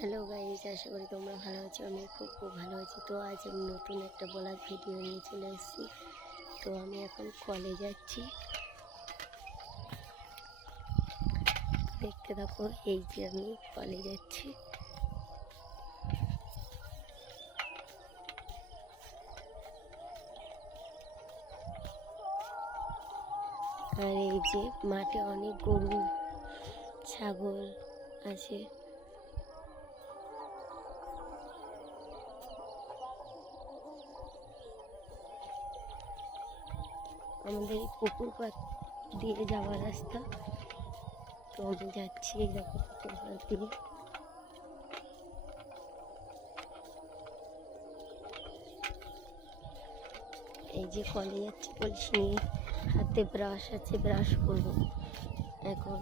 Hello guys, আশা করি তোমরা ভালো আছো। আমি খুব ভালো আছি। তো আজ আমি নতুন একটা ব্লগ ভিডিও নিয়ে চলে এসেছি। তো আমি এখন কলেজ যাচ্ছি, দেখতে থাকো। এই যে আমি কলেজ যাচ্ছি। আর এই যে মাঠে অনেক গরু ছাগল আছে। আমাদের এই পুকুর পাড় দিয়ে যাওয়ার রাস্তা। তো আমি যাচ্ছি, দেখো পুকুর পাড় দিয়ে। এই যে কলেজ যাচ্ছি, কলসি নিয়ে, হাতে ব্রাশ আছে, ব্রাশ করবো এখন।